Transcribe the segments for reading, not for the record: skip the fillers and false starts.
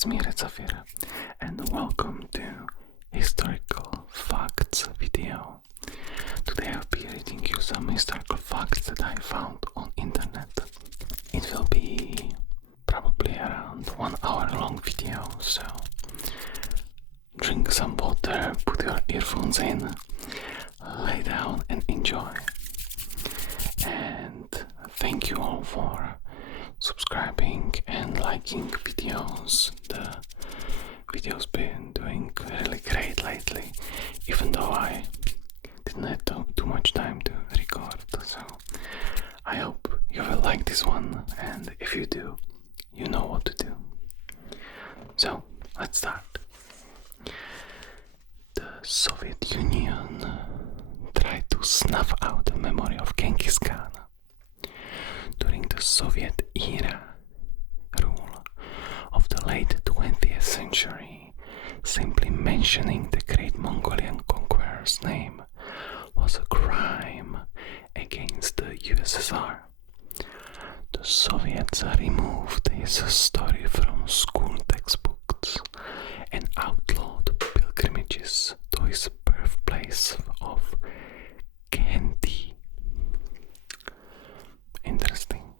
it's me, RedHead, and welcome to Historical Facts video. Today I'll be reading you some historical facts that I found on internet. It will be probably around 1 hour long video, so drink some water, put your earphones in, lay down and enjoy. And thank you all for subscribing and liking videos. The video's been doing really great lately, even though I didn't have too much time to record, so I hope you will like this one, and if you do, you know what to do. So let's start. The Soviet Union tried to snuff out the memory of Genghis Khan. During the Soviet era rule of the late 20th century, simply mentioning the great Mongolian conqueror's name was a crime against the USSR. The Soviets removed his story from school textbooks and outlawed pilgrimages to his birthplace of Khenti. Interesting.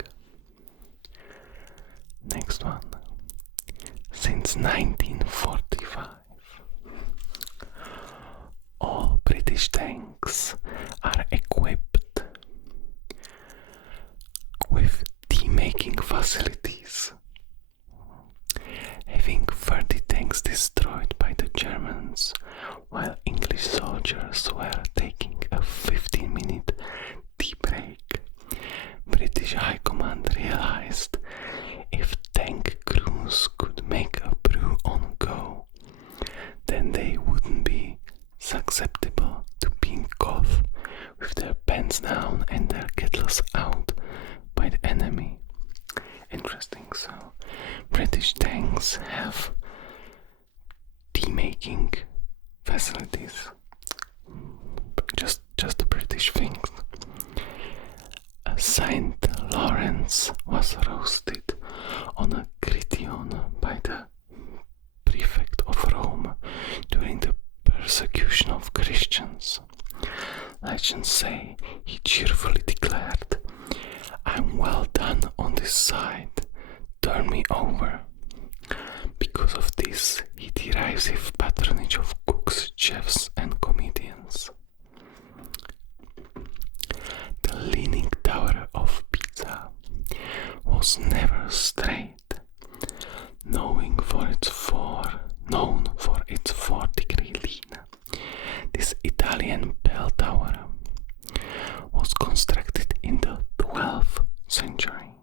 Next one. Since 1945, all British tanks are equipped with tea-making facilities. Having 30 tanks destroyed by the Germans while English soldiers were taking a 15-minute tea break, British High Command realized if tank crews could make a brew on go, then they wouldn't be susceptible to being caught with their pants down and their kettles out by the enemy. Interesting. So British tanks have tea making facilities. Just the British things. Saint Lawrence was roasted on a gridiron by the prefect of Rome during the persecution of Christians. Legends say he cheerfully declared, "I'm well done on this side, turn me over." Because of this, he derives his patronage of cooks, chefs and comedians. The Leaning Tower of Pisa was never straight, known for its 4-degree lean. This Italian bell tower was constructed in the 12th century.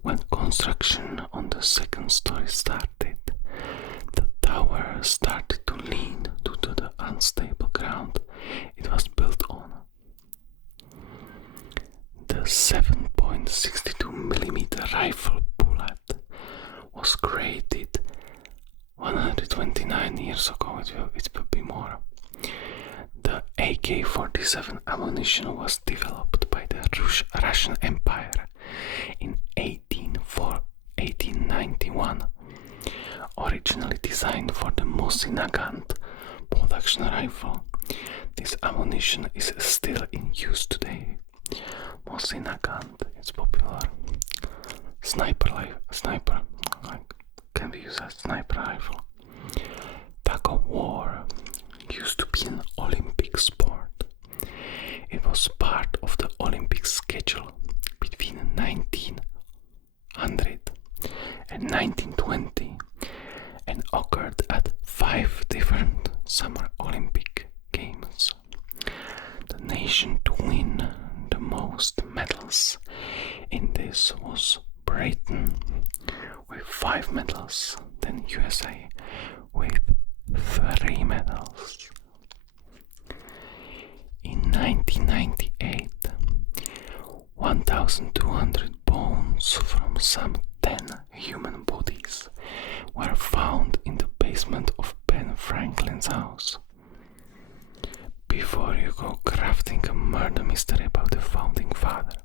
When construction on the second story started, the tower started to lean due to the unstable ground it was built on. The 7.62mm rifle bullet was created 129 years ago. It will be more. The AK-47 ammunition was developed by the Russian Empire in 1891, originally designed for the Mosin-Nagant production rifle. This ammunition is still in use today. Mosin-Nagant is popular. Sniper, like, can be used as sniper rifle. Tug of war used to be an Olympic sport. It was part of the Olympic schedule between 1900 and 1920 and occurred at 5 different Summer Olympic Games. The nation to win the most medals in this was Britain with 5 medals, then USA with 3 medals. In 1998, 1,200 bones from some 10 human bodies were found in the basement of Ben Franklin's house. Before you go crafting a murder mystery about the founding father,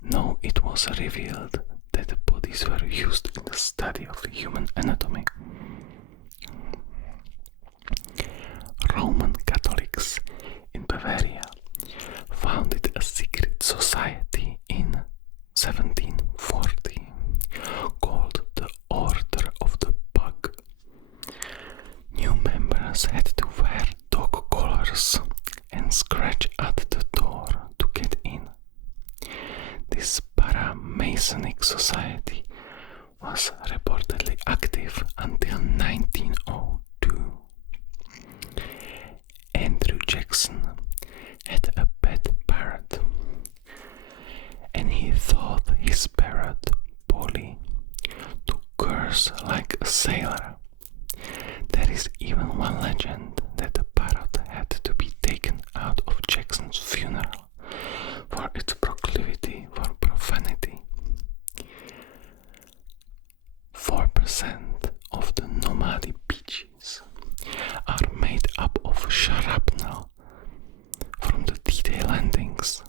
know it was revealed that the body these were used in the study of the human anatomy. Roman Catholics in Bavaria founded a secret society in 1740 called the Order of the Pug. New members had to wear dog collars and scratch at the door to get in. This para-Masonic society was reportedly active until 1902. Andrew Jackson had a pet parrot, and he taught his parrot, Polly, to curse like a sailor. There is even one legend that the parrot had to be taken out of Jackson's funeral for its proclivity for profanity. 4% of the nomadic beaches are made up of shrapnel from the D-Day landings.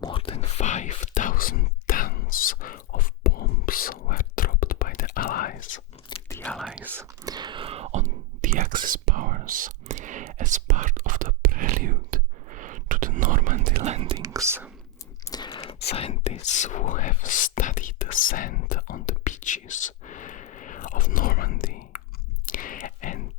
More than 5,000 tons of bombs were dropped by the Allies on the Axis powers as part of the prelude to the Normandy landings. Scientists who have studied the sand on the beaches of Normandy, and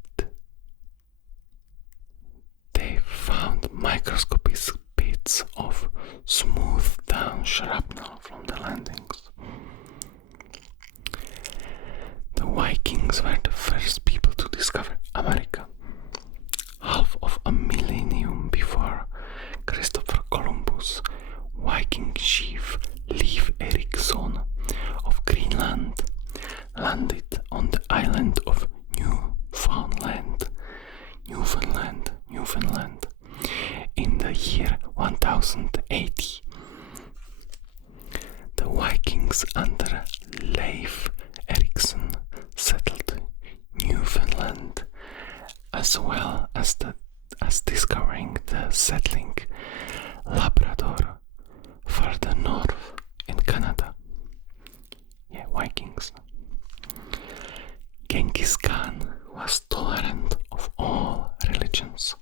they found microscopic bits of smoothed down shrapnel from the landings. The Vikings were the first people to discover America. Half of a millennium before Christopher Columbus, Viking chief Leif Erikson of Greenland landed on the island of Newfoundland in the year 1080. The Vikings under Leif Erikson settled Newfoundland, as well as discovering the settling Labrador further north in Canada. Vikings. Genghis Khan was tolerant of all religions.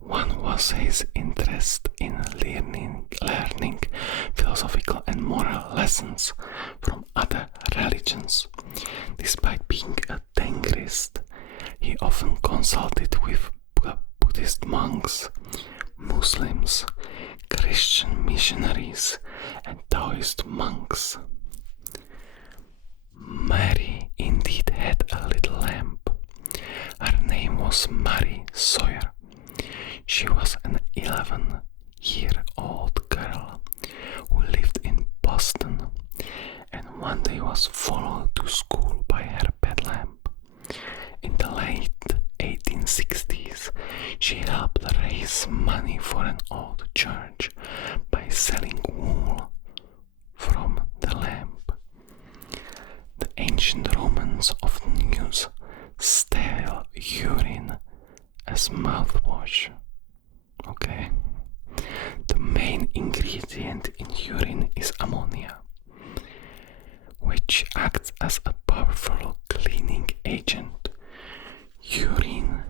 One was his interest in learning philosophical and moral lessons from other religions. Despite being a Tengrist, he often consulted with Buddhist monks, Muslims, Christian missionaries, and Taoist monks. Mary indeed had a little lamp. Her name was Mary Sawyer. She was an 11-year-old girl who lived in Boston, and one day was followed to school by her pet lamp. In the late 1860s, she helped raise money for an old church by selling wool from the lamp. The ancient Romans often used stale urine as mouthwash. Okay. The main ingredient in urine is ammonia, which acts as a powerful cleaning agent. Urine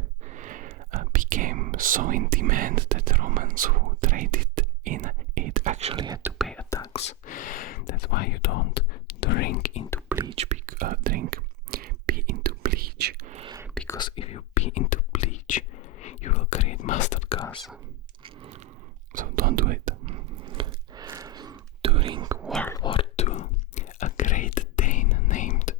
became so in demand that the Romans who traded in it actually had to pay a tax. That's why you don't drink into bleach, pee into bleach, because if you pee into bleach, you will create mustard gas. So don't do it. During World War II, a Great Dane named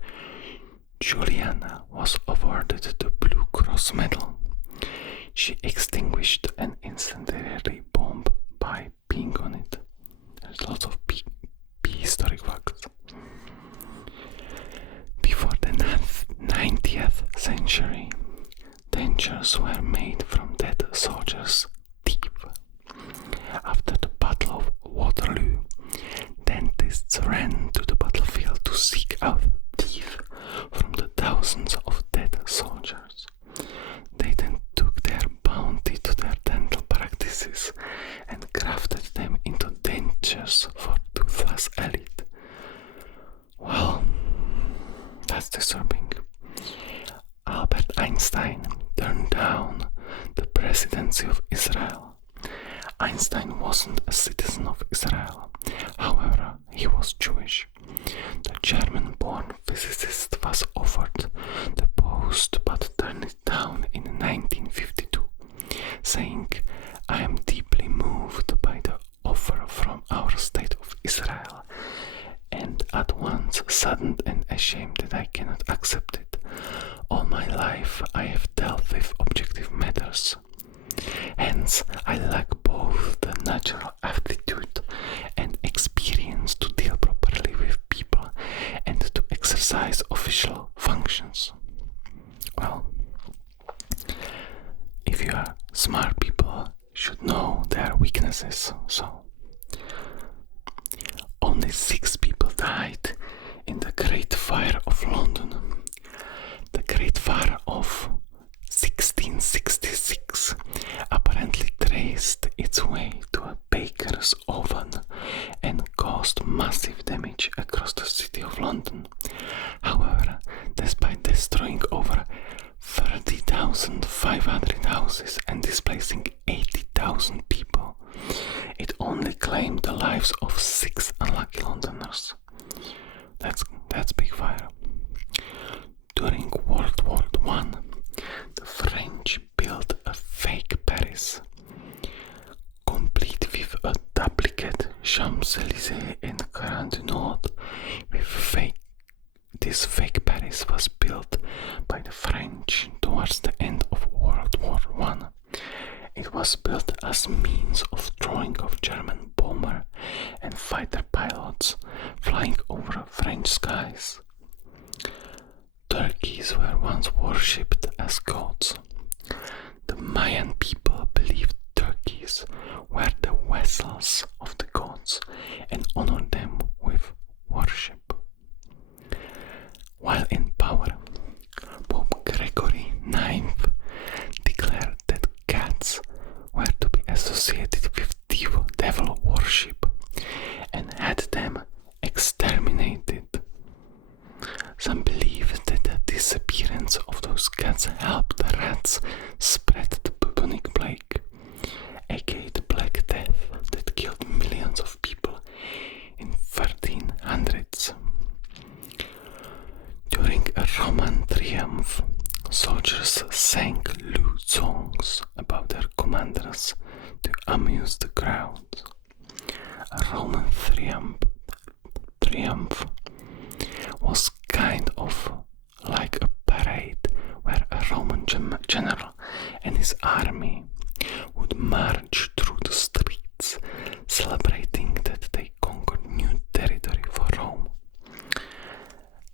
Juliana was awarded the Blue Cross Medal. She extinguished an incendiary bomb by peeing on it. There's lots of historic facts. Before the 90th century, dentures were made from dead soldiers' teeth. After the Battle of Waterloo, dentists ran to the battlefield to seek out teeth from the thousands of dead soldiers. They then took their bounty to their dental practices and crafted them into dentures for toothless elite. That's disturbing. Albert Einstein turned down the presidency of Israel. Einstein wasn't a citizen of Israel. However, he was Jewish. The German-born physicist was offered the post but turned it down in 1952, saying, "I am deeply moved by the offer from our state of Israel, and at once saddened and ashamed that I cannot accept it. All my life I have dealt with objective matters. Hence, I lack both the natural aptitude and experience to deal properly with people and to exercise official functions." Well, if you are smart, people should know their weaknesses. So, only 6 people died in the Great Fire of London. The Great Fire of 1666 apparently traced its way to a baker's oven and caused massive damage across the city of London. However, despite destroying over 30,500 houses and displacing 80,000 people, it only claimed the lives of 6 unlucky Londoners. That's big fire. During World War I, the French built a fake Paris, complete with a duplicate Champs-Élysées and Grand du Nord. This fake Paris was built by the French towards the end of World War I. It was built as means of drawing of German bomber and fighter pilots flying over French skies. Turkeys were once worshipped as gods. The Mayan people believed turkeys were the vessels of the gods and honored them with worship. While in power, Pope Gregory IX declared that cats were to be associated with devil worship and had them exterminated. Some believe that the disappearance of those cats helped the rats spread the bubonic plague, aka the Black Death that killed millions of people in 1300s. During a Roman triumph, soldiers sang lewd songs about their commanders to amuse the crowd. A Roman triumph was kind of like a parade where a Roman general and his army would march through the streets, celebrating that they conquered new territory for Rome.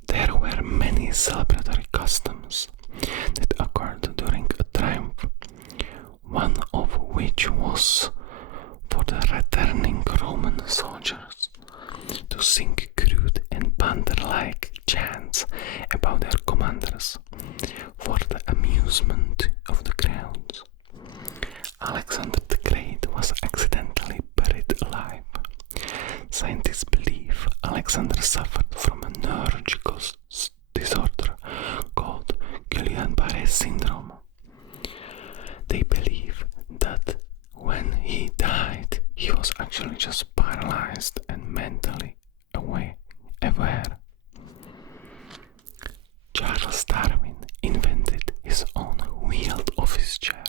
There were many celebratory customs that occurred during a triumph, one of which was for the returning Roman soldiers to sing crude and banter-like chants about their commanders for the amusement of the crowds. Alexander the Great was accidentally buried alive. Scientists believe Alexander suffered from a neurological disorder called Guillain-Barré syndrome. They believe that when he died, he was actually just paralyzed and mentally aware. Charles Darwin invented his own wheeled office chair.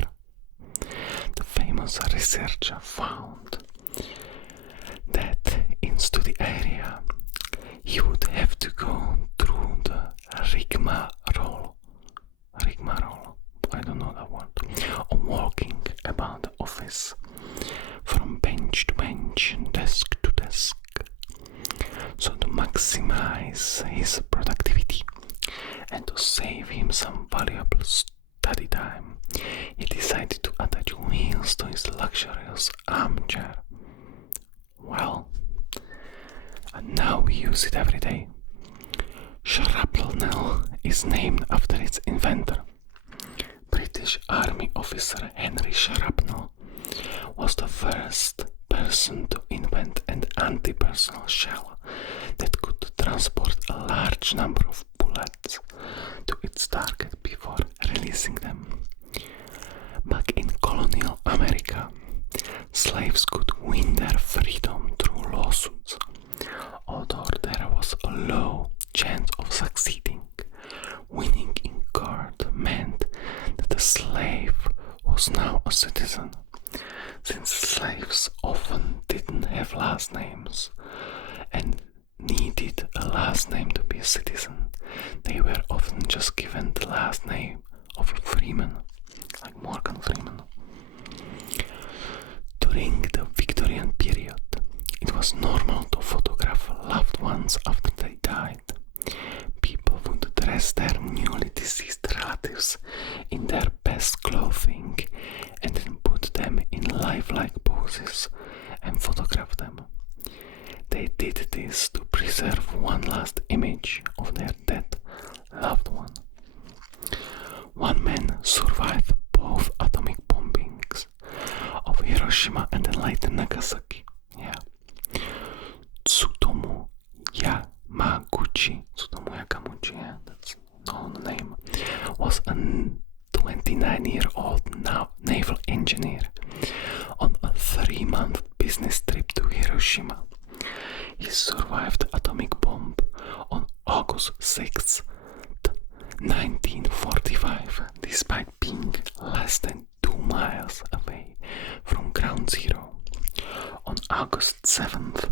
The famous researcher found that in study area he would have to go through the rigmarole, I don't know that word, of walking about the office from bench to bench, desk to desk. So to maximize his productivity and to save him some valuable study time, he decided to attach wheels to his luxurious armchair. Well, and now we use it every day. Shrapnel is named after its inventor. British Army officer Henry Shrapnel was the first person to invent an anti-personnel shell that could transport a large number of bullets bullets to its target before releasing them. Back in colonial America, slaves could win their freedom through lawsuits, although there was a low chance of succeeding. Winning in court meant that the slave was now a citizen. Since slaves often didn't have last names and needed a last name to be a citizen, they were often just given the last name of a freeman, like Morgan Freeman. During the Victorian period, it was normal to photograph loved ones after they died. People would dress their newly deceased relatives in their best clothing and then put them in lifelike poses and photograph them. They did this to preserve one last image of their dead loved one. One man survived both atomic bombings of Hiroshima and then later Nagasaki. Tsutomu Yamaguchi, that's no name, was a 29-year-old naval engineer on a 3-month business trip to Hiroshima. He survived the atomic bomb on August 6th, 1945, despite being less than 2 miles away from ground zero. On August 7th,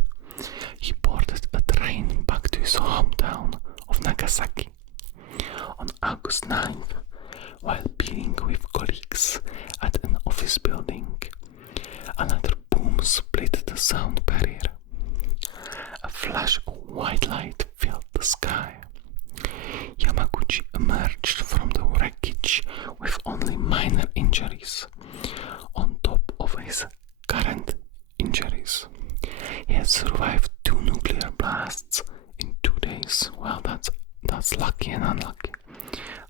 he boarded a train back to his hometown of Nagasaki. On August 9th, while being with colleagues at an office building, another boom split the sound barrier. A flash of white light filled the sky. Yamaguchi emerged from the wreckage with only minor injuries, on top of his current injuries. He had survived 2 nuclear blasts in 2 days. Well, that's lucky and unlucky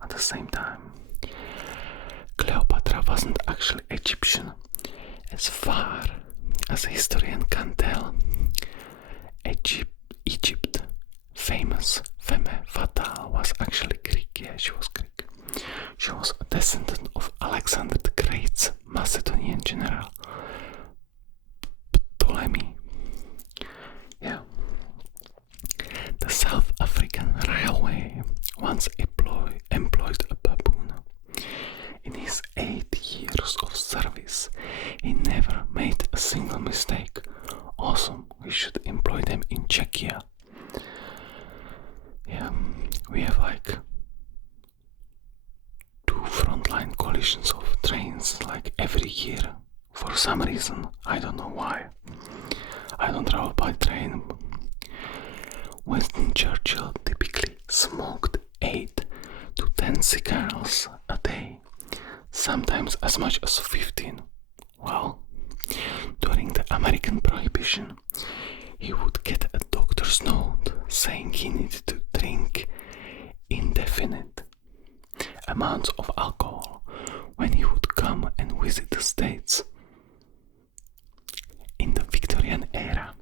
at the same time. Cleopatra wasn't actually Egyptian, as far as a historian can tell. Egypt, famous femme fatale, was actually Greek. Yeah, she was Greek. She was a descendant of Alexander the Great's Macedonian general Ptolemy. Yeah. The South African Railway once employed a baboon. In his 8 years of service, he never made a single mistake. Awesome, we should employ them in Czechia. Yeah, we have like 2 frontline collisions of trains like every year. For some reason, I don't know why. I don't travel by train. Winston Churchill typically smoked 8 to 10 cigars a day, sometimes as much as 15. Well, during the American Prohibition, he would get a doctor's note saying he needed to drink indefinite amounts of alcohol when he would come and visit the States. In the Victorian era,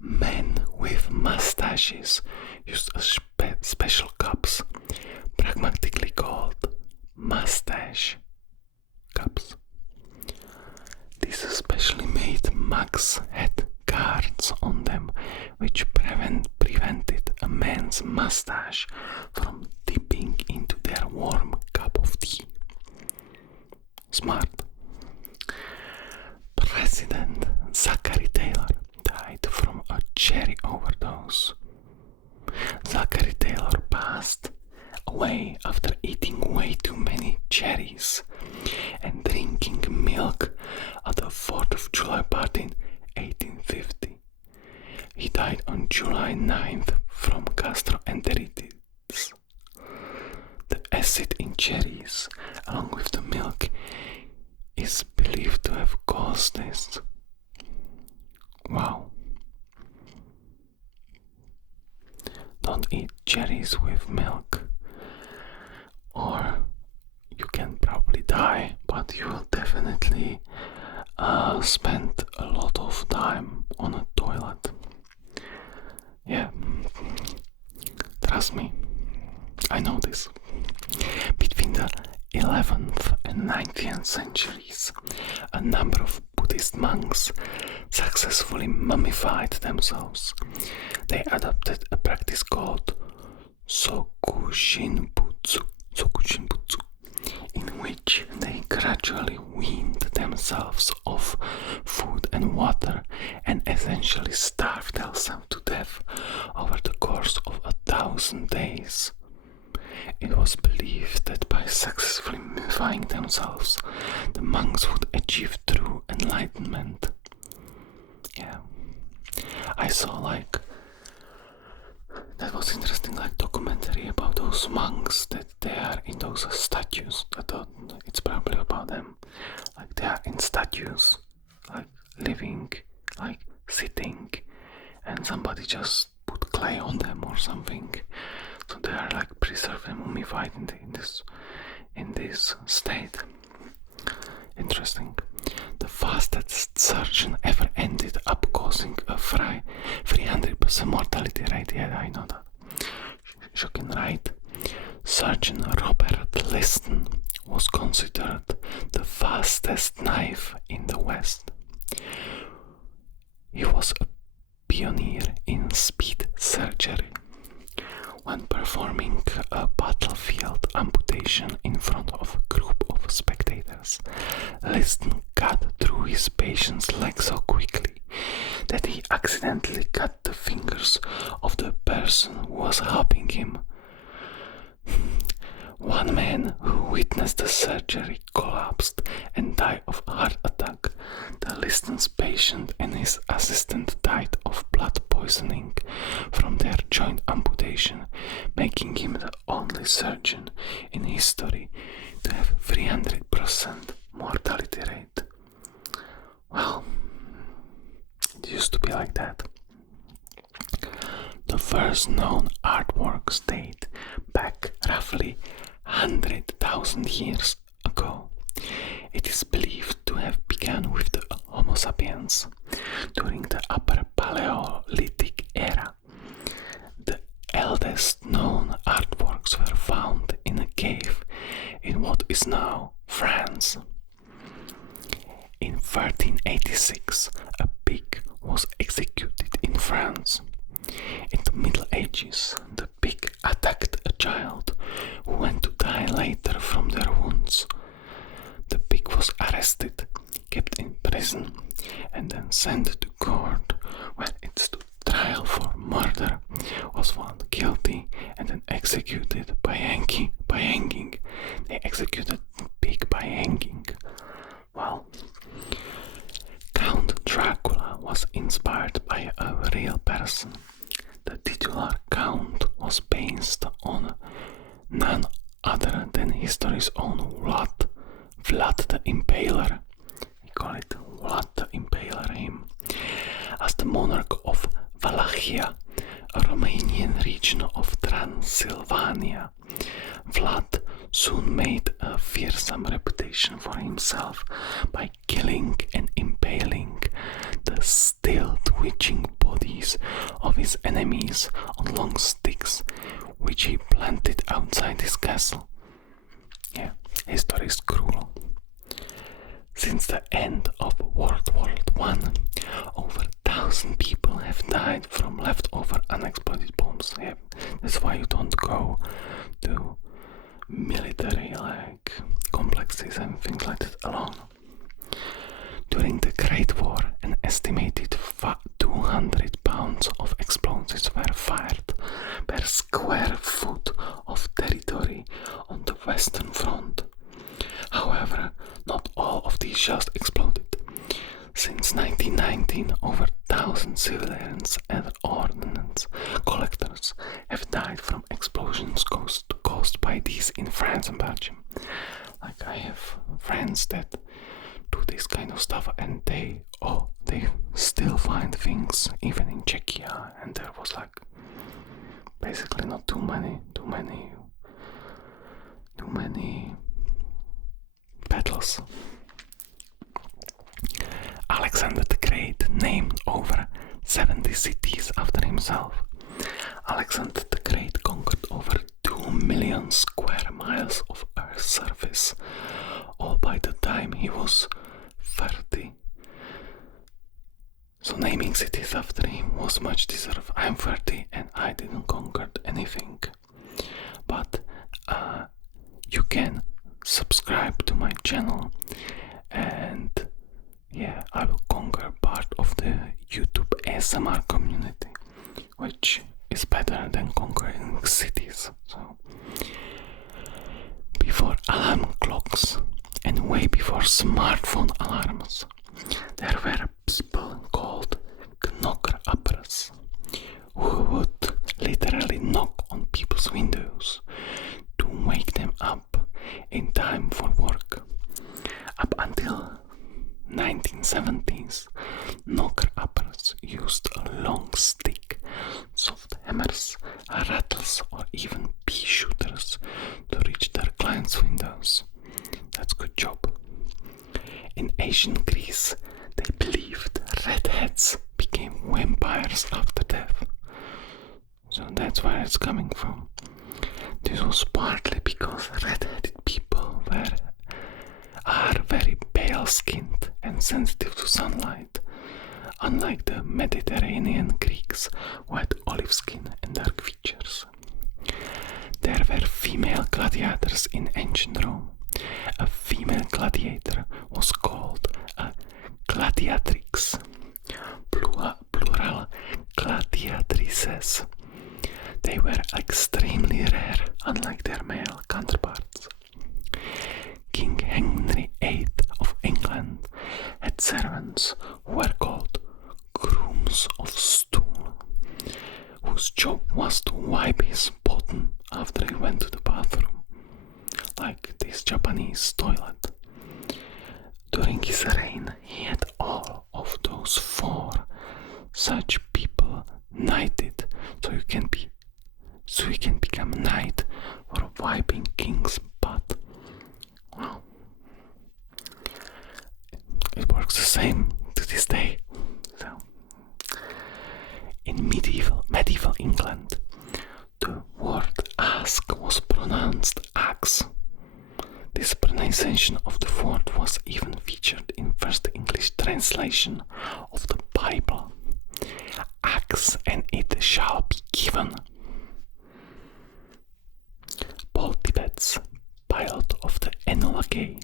men with mustaches used special cups, pragmatically called mustache cups. These especially made mugs had guards on them, which prevented a man's mustache from dipping into their warm cup of tea. Smart. President Zachary Taylor died from a cherry overdose. Zachary Taylor passed away after eating way too many cherries and drinking milk at a 4th of July party in 1850. He died on July 9th from gastroenteritis. The acid in cherries, along with the milk, is believed to have caused this. Wow. Don't eat cherries with milk, or you can probably die, but you will definitely spend a lot of time on a toilet. Yeah, trust me. I know this. Between the 11th and 19th centuries, a number of Buddhist monks successfully mummified themselves. They adopted a practice called Sokushinbutsu, in which they gradually weaned themselves off food and water and essentially starved themselves to death over the course of 1,000 days. It was believed that by successfully mummifying themselves, the monks would achieve true enlightenment. Yeah, I saw that was interesting, documentary about those monks that they are in those statues. I thought it's probably about them. They are in statues, living, sitting, and somebody just put clay on them or something. So they are preserved and mummified in this state. Interesting. The fastest surgeon ever ended up causing a 300% mortality rate. Yeah, I know that. Shocking, right? Surgeon Robert Liston was considered the fastest knife in the West. He was a pioneer in speed surgery. When performing a battlefield amputation in front of a group of spectators, Liston cut through his patient's leg so quickly that he accidentally cut the fingers of the person who was helping him. One man who witnessed the surgery collapsed and died of heart attack. The Liston's patient and his assistant died of blood poisoning from their joint amputation, making him the only surgeon in history to have 300% mortality rate. Well, it used to be like that. The first known artworks date back roughly 100,000 years ago. It is believed to have begun with the Homo sapiens during the Upper Paleolithic era. The eldest known artworks were found in a cave in what is now France. In 1386, a pig was executed in France. In the Middle Ages, the pig attacked a child who went to die later from their wounds. The pig was arrested, kept in prison, and then sent to court, where it stood trial for murder, was found guilty, and then executed by hanging. They executed the pig by hanging. Well, Count Dracula was inspired by a real person. The titular count was based on none other than history's own Vlad the Impaler. We call it Vlad the Impaler him. As the monarch of Wallachia, a Romanian region of Transylvania, Vlad soon made a fearsome reputation for himself by killing and impaling the still twitching bodies of his enemies on long sticks, which he planted outside his castle. Yeah, history is cruel. Since the end of World War I, over 1,000 people have died from leftover unexploded bombs. Yeah, that's why you don't go to military complexes and things like that alone. During the Great War, an estimated 200 pounds of explosives were fired per square foot of territory on the Western Front. However, not all of these just exploded. Since 1919, over 1,000 civilians and ordnance collectors have died from explosions caused by these in France and Belgium. I have friends that do this kind of stuff, and they still find things even in Czechia, and there was basically not too many battles. Alexander the Great named over 70 cities after himself. Alexander the Great conquered over 2 million square miles of Earth's surface, all by the time he was 30. So naming cities after him was much deserved. I'm 30 and I didn't conquer anything. But you can subscribe to my channel, and yeah, I will conquer part of the YouTube ASMR community, which is better than conquering cities. So before alarm clocks and way before smartphone alarms, there were people called knocker-uppers who would literally knock on people's windows to wake them up in time for work. Up until 1970s, knocker-uppers used a long stick, soft hammers, rattles, or even pea shooters to reach their clients' windows. That's a good job. In ancient Greece, they believed redheads became vampires after death. So that's where it's coming from. This was partly because red-headed people are very pale-skinned and sensitive to sunlight, unlike the Mediterranean Greeks who had olive skin and dark features. There were female gladiators in ancient Rome. A female gladiator was called a gladiatrix, plural gladiatrices. They were extremely rare, unlike their male counterparts. King Henry VIII of England had servants who were called grooms of stool, whose job was to wipe his bottom after he went to the bathroom, like this Japanese toilet. During his reign, he had all of those 4 such people knighted, so he can become knight for wiping king's butt. Wow. It works the same to this day. So, in medieval England, the word ask was pronounced axe. This pronunciation of the word was even featured in first English translation of the Bible. Axe, and it shall be given. Paul Tibbets, pilot of the Enola Gay,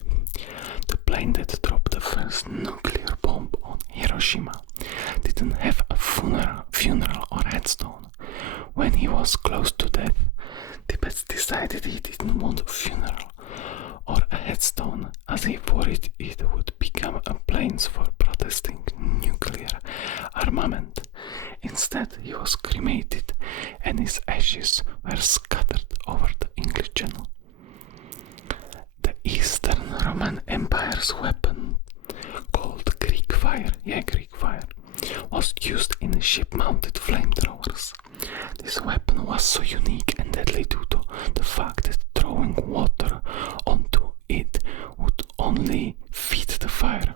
the plane that dropped the first nuclear bomb on Hiroshima, didn't have a funeral or headstone. When he was close to death, Tibbets decided he didn't want a funeral or a headstone, as he worried it would become a place for protesting nuclear armament. Instead, he was cremated and his ashes were scattered over the English Channel. The Eastern Roman Empire's weapon, called Greek fire, was used in ship-mounted flamethrowers. This weapon was so unique and deadly due to the fact that throwing water onto it would only feed the fire.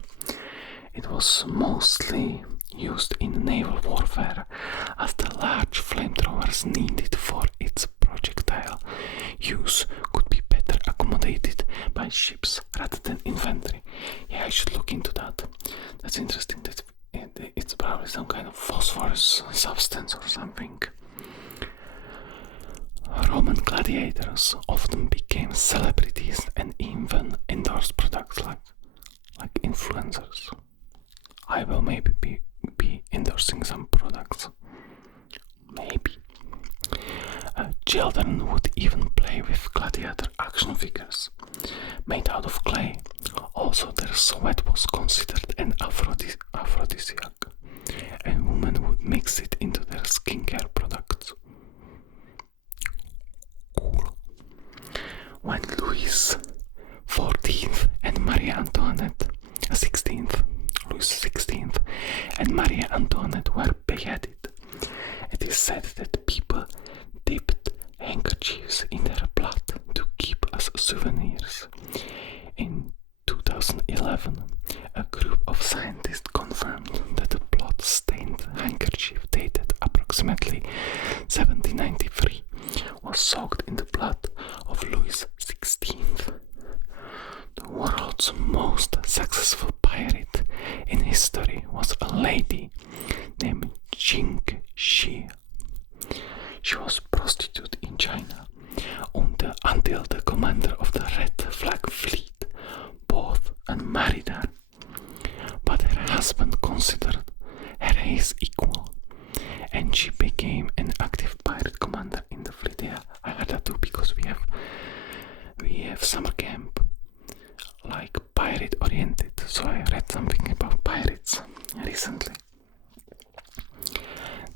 It was mostly used in naval warfare, as the large flamethrowers needed for its projectile use could be better accommodated by ships rather than infantry. Yeah, I should look into that. That's interesting. That it's probably some kind of phosphorus substance or something. Roman gladiators often became celebrities and even endorsed products like influencers. I will maybe be endorsing some products. Maybe. Children would even play with gladiator action figures made out of clay. Also, their sweat was considered an aphrodisiac, and women would mix it into their skincare products. Cool. When Louis XIV and Maria Antoinette, Louis XVI and Maria Antoinette were beheaded, it is said that people dipped handkerchiefs in their blood to keep as souvenirs. In 2011, a group of scientists confirmed that a blood-stained handkerchief dated approximately 1793 was soaked in the blood Louis XVI, the world's most successful pirate in history was a lady named Jing Shi. She was a prostitute in China until the commander of the Red Flag Fleet bought and married her. But her husband considered her his equal, and she became an active pirate commander in the fleet. Yeah, I heard that too, because we have summer camp like pirate oriented, so I read something about pirates recently.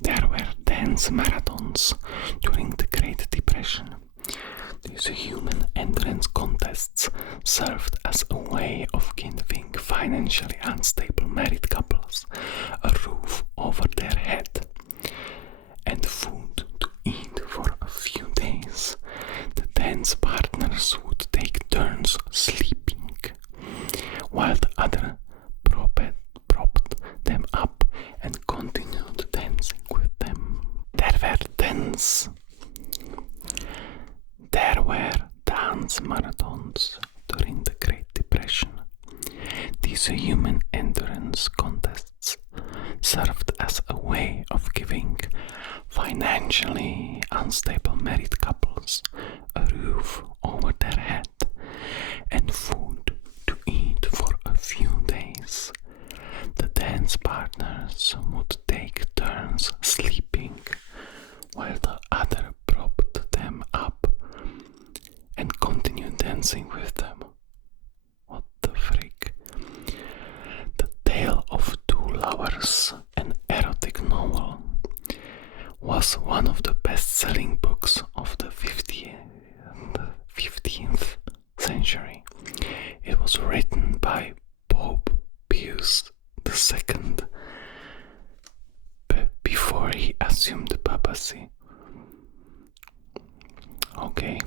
There were dance marathons during the Great Depression. These human endurance contests served as a way of giving financially unstable married couples a roof over their head and food to eat for a few days. The dance partners would take turns sleeping, while the other propped them up and continued dancing with them. There were dance marathons during the Great Depression. These human endurance contests served as a way of giving financially unstable married couples a roof over their head and food to eat for a few days. The dance partners would take turns sleeping, while the other propped them up and continued dancing with them. What the freak? The Tale of Two Lovers, an erotic novel, was one of the best-selling books of the 15th century. It was written by Pope Pius II before he assumed the papacy. Okay.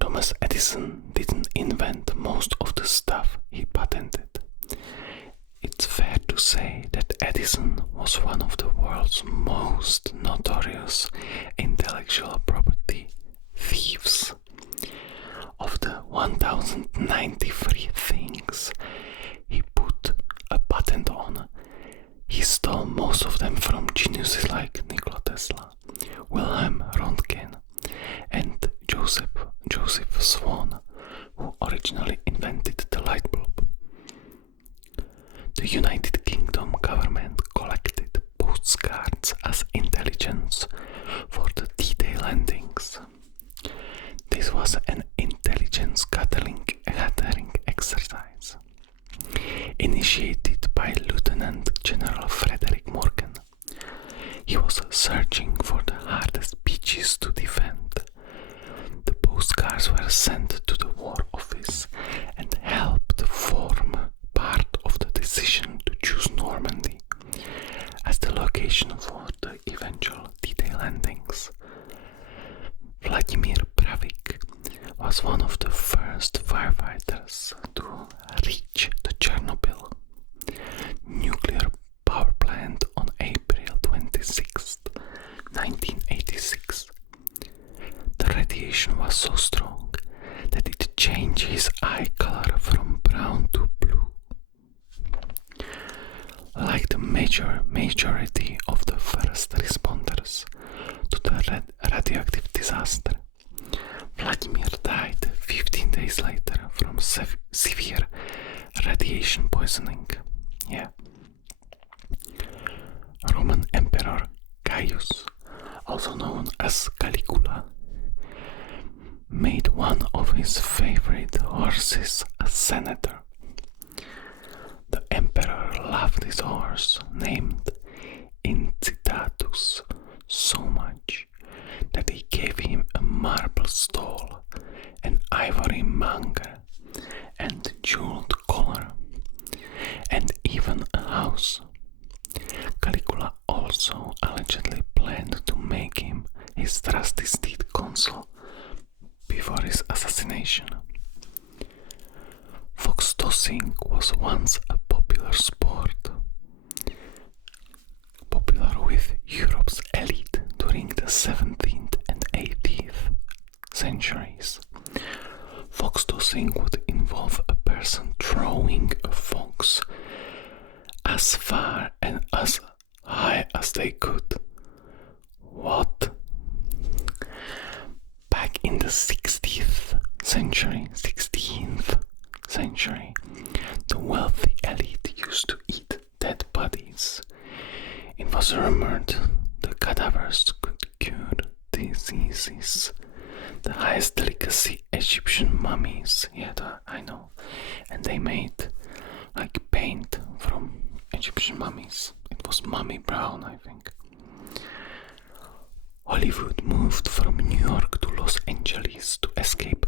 Thomas Edison didn't invent most of the stuff he patented. It's fair to say that Edison was one of the world's most notorious intellectual property thieves. Of the 1093 things he put a patent on, he stole most of them from geniuses like Nikola Tesla, Wilhelm Röntgen, and Joseph Swan, who originally invented the light bulb. The United Kingdom government collected postcards as intelligence for the D-Day landings. This was an intelligence gathering exercise initiated by Lieutenant General Frederick Morgan. He was searching for the hardest beaches to defend. The postcards were sent to the War Office and helped form part of the decision to choose Normandy as the location for the eventual D-Day landings. Vladimir Pravik was one of the first firefighters to reach the Chernobyl nuclear power plant on April 26, 1986. The radiation was so strong that it changed his eye color from brown to blue. Like the majority of the first responders to the radioactive disaster, Vladimir died 15 days later from severe radiation poisoning. Yeah. Roman Emperor Gaius, also known as Caligula, made one of his favorite horses a senator. The emperor loved his horse, named Incitatus, so much that he gave him a marble stall, an ivory manger, and jeweled collar, and even a house. Caligula also allegedly planned to make him his trusty steed consul before his assassination. Fox tossing was once a popular sport, popular with Europe's elite during the 17th and 18th centuries. Fox tossing would involve a person throwing a fox as far and as high as they could. What? Back in the 16th century, the wealthy elite used to eat dead bodies. It was rumored the cadavers could cure diseases. The highest delicacy, Egyptian mummies, I know, and they made like paint from Egyptian mummies. It was mummy brown, I think. Hollywood moved from New York to Los Angeles to escape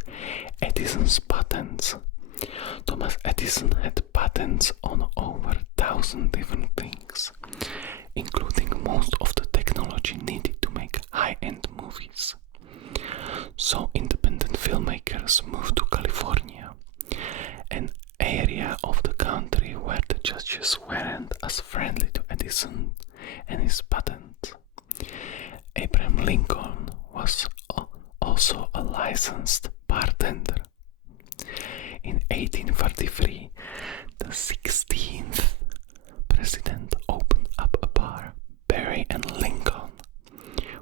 Edison's patents. Thomas Edison had patents on over 1,000 different things, including most of the technology needed to make high-end movies. So independent filmmakers moved to California, an area of the country where the judges weren't as friendly to Edison and his patents. Abraham Lincoln was also a licensed bartender. In 1843, the 16th president opened up a bar, Berry and Lincoln,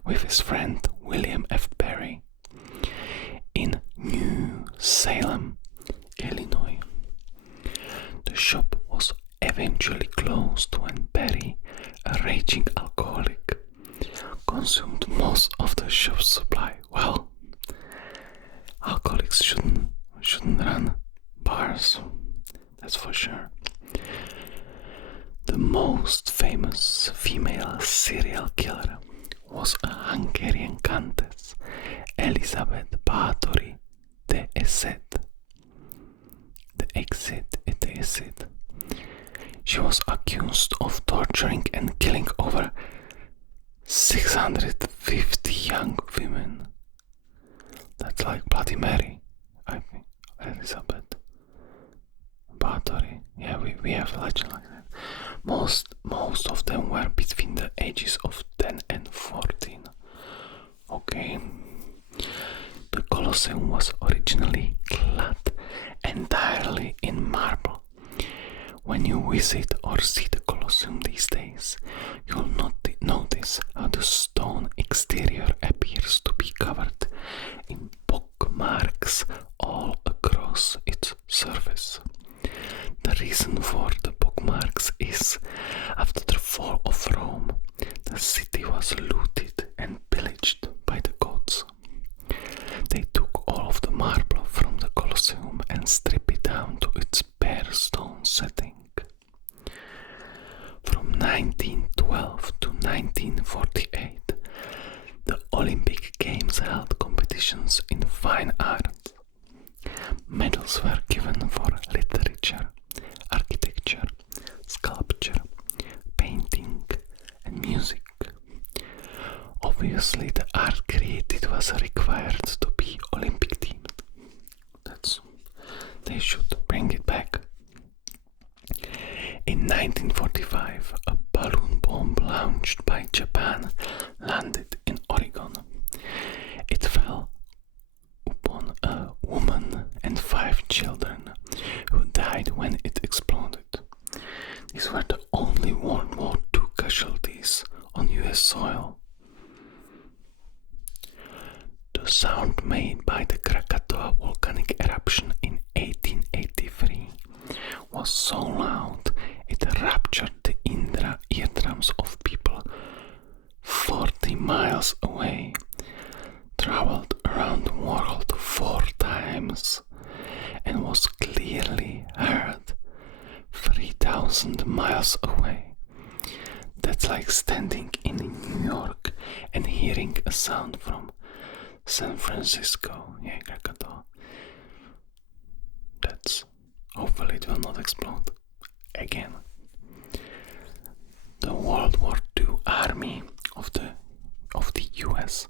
with his friend William F. Berry, in New Salem, Illinois. The shop was eventually closed when Berry, a raging alcoholic, consumed most of the shop's supply. Well, alcoholics shouldn't run bars, that's for sure. The most famous female serial killer was a Hungarian countess, Elizabeth Báthory de Eset. She was accused of torturing and killing over 650 young women. That's like Bloody Mary, I think. Elizabeth Báthory. Yeah, we have a legend like that. Most of them were between the ages of 10 and 14. Okay. The Colosseum was originally clad entirely in marble. When you visit or see the Colosseum these days, you'll notice how the stone exterior appears to be covered in pockmarks all across its surface. The reason for the pockmarks is, after the fall of Rome, the city was looted and pillaged by the Goths. They took all of the marble from the Colosseum and stripped it down to its bare stone setting. From 1912 to 1948, the Olympic Games held competitions in fine arts. Medals were given for literature, architecture, sculpture, painting, and music. Obviously, the art created was required to be Olympic themed. They should bring it back. In 1945, a balloon bomb launched by Japan landed in Oregon. It fell upon a woman and 5 children who died when it exploded. These were the only World War II casualties on US soil. The sound made by the Krakatoa volcanic eruption in 1883 was so loud it ruptured the eardrums of people 40 miles away, traveled around the world 4 times, and was clearly heard 3,000 miles away. That's like standing in New York and hearing a sound from San Francisco. Yeah, Krakatoa. Hopefully it will not explode again. The World War II army of the US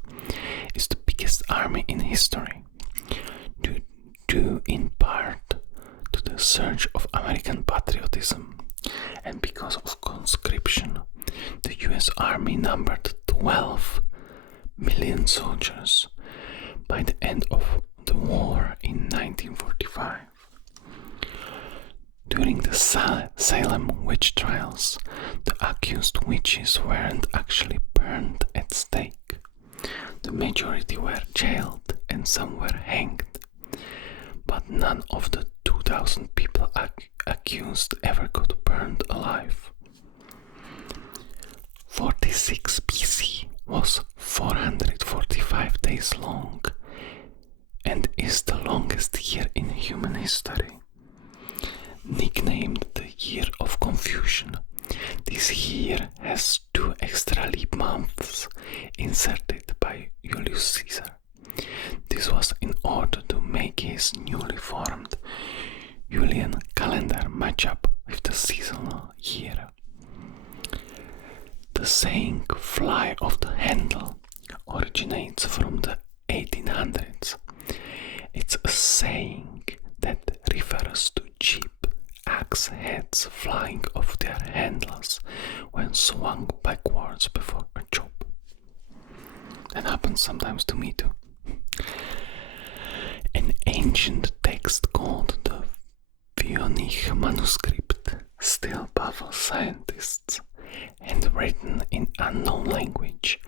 is the biggest army in history, due in part to the surge of American patriotism, and because of conscription. The US army numbered 12 million soldiers, by the end of the war in 1945. During the Salem witch trials, the accused witches weren't actually burned at stake. The majority were jailed and some were hanged, but none of the 2,000 people accused ever got burned alive. 46 BC was 445 days long and is the longest year in human history. Nicknamed the Year of Confusion, this year has 2 extra leap months inserted by Julius Caesar. This was in order to make his newly formed Julian calendar match up with the seasonal year. The saying "fly off the handle" originates from the 1800s. It's a saying that refers to cheap axe heads flying off their handles when swung backwards before a job. That happens sometimes to me too. An ancient text called the Voynich manuscript still baffles scientists, and written in unknown language.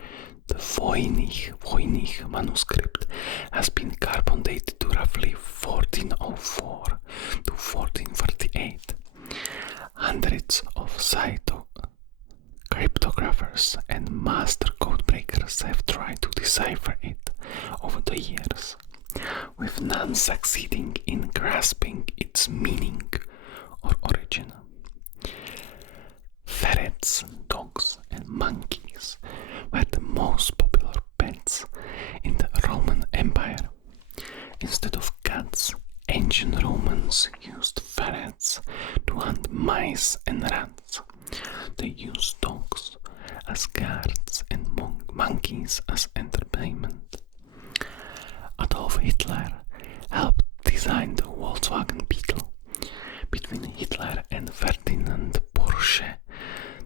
The Voynich manuscript has been carbon dated to roughly 1404 to 1448. Hundreds of cryptographers and master code breakers have tried to decipher it over the years, with none succeeding in grasping its meaning or origin. Ferrets, dogs, and monkeys were the most popular pets in the Roman Empire. Instead of cats, ancient Romans used ferrets to hunt mice and rats. They used dogs as guards and monkeys as entertainment. Adolf Hitler helped design the Volkswagen Beetle. Between Hitler and Ferdinand Porsche,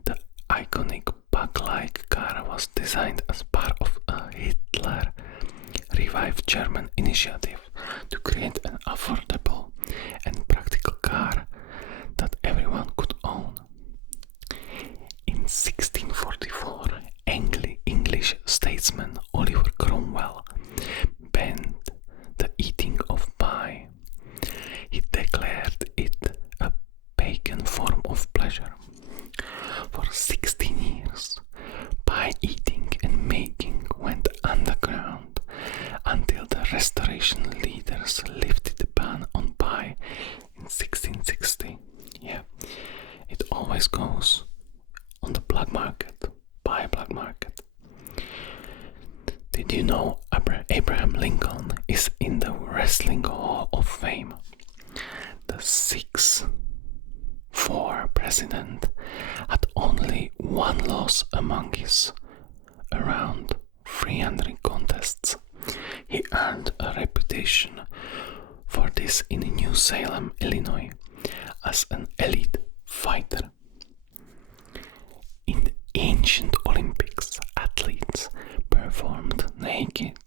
the iconic bug-like car was designed as part of a Hitler-revived German initiative to create an affordable and practical car that everyone could own. In 1644, English statesman Oliver Cromwell banned the eating of pie. He declared it a pagan form of pleasure. For 16 years, pie eating and making went underground until the Restoration leaders lifted the ban on pie in 1660. Yeah, it always goes on the black market, pie black market. Did you know Abraham Lincoln is in the Wrestling Hall of Fame? The 6'4" president had only one loss among his around 300 contests. He earned a reputation for this in New Salem, Illinois, as an elite fighter. In the ancient Olympics, athletes performed naked.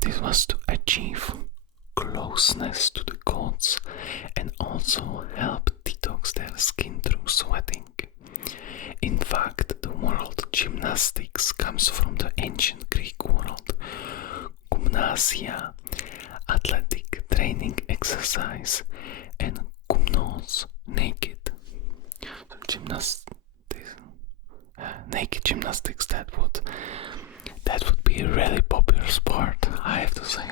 This was to achieve closeness to the gods and also help detox their skin through sweating. In fact, the word gymnastics comes from the ancient Greek word gymnasia, athletic training exercise, and gymnos, naked. So naked gymnastics, that would be a really popular sport, I have to say.